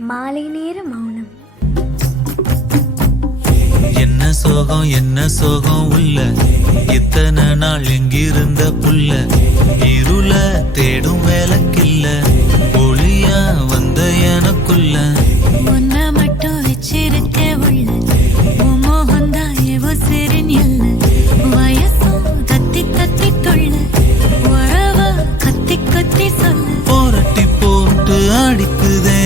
மாலை நேர மௌனம். என்ன சோகம் உள்ள இத்தனை நாள் எங்கிருந்த புள்ள இருள தேடும் வேலைக்கில்ல ஒளியா வந்த எனக்குள்ள ஒன்ன மட்டும் வச்சிருக்க உள்ள மோகந்தா எவோ சிறின் எல்ல வயசும் தத்தி தத்தி தொள்ள உறவ கத்தி கத்தி சொல்ல போரட்டி போட்டு அடிக்குதே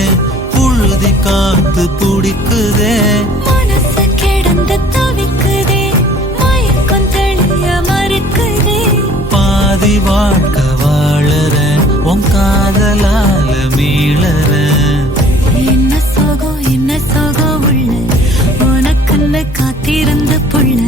புழுதி காத்து பிடிக்குதே மனசு கிடந்து தவிக்குதே மயக்கம் தெளிய மறுக்குதே பாதி வாழ்க்கை வாழற உன் காதலால மீளற என்ன சோகம் உள்ள உனக்குன்னு காத்திருந்த புள்ள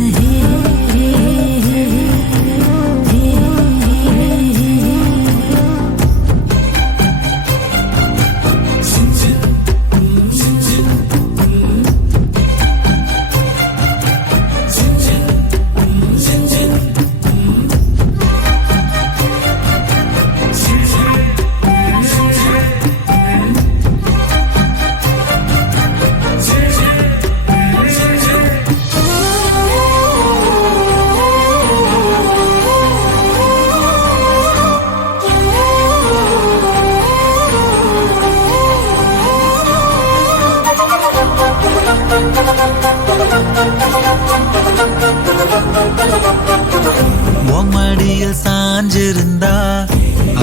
மடியில் சாஞ்சிருந்தா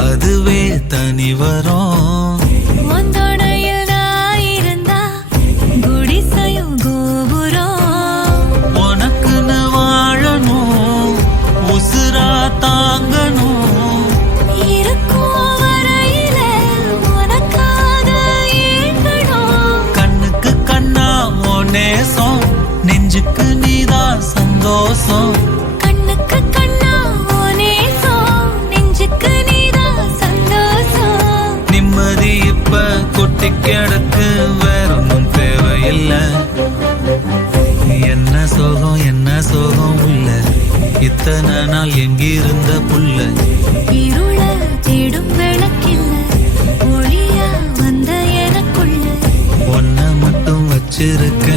அதுவே தனி வரும் ஒந்தோடையில் நான் இருந்தா குடிசையும் கோபுரம் உனக்குன்னு வாழணும் உசுரா தாங்கணும் இருக்கும் வரையில உனக்காக ஏங்கணும் கண்ணுக்கு கண்ணா உன் நேசம் நெஞ்சுக்கு நீதான் சந்தோஷம் கண்ணுக்கு கண்ணா நேசம் நெஞ்சுக்கு நீதான் சந்தோஷம் நிம்மதி இப்ப கொட்டி கிடக்கு வேற ஒன்றும் தேவையில்லை என்ன சோகம் உள்ள இத்தனை நாள் எங்கிருந்த புள்ள இருள தேடும் விளக்கில்ல ஒளியா வந்த எனக்குள்ள ஒன்ன மட்டும் வச்சிருக்க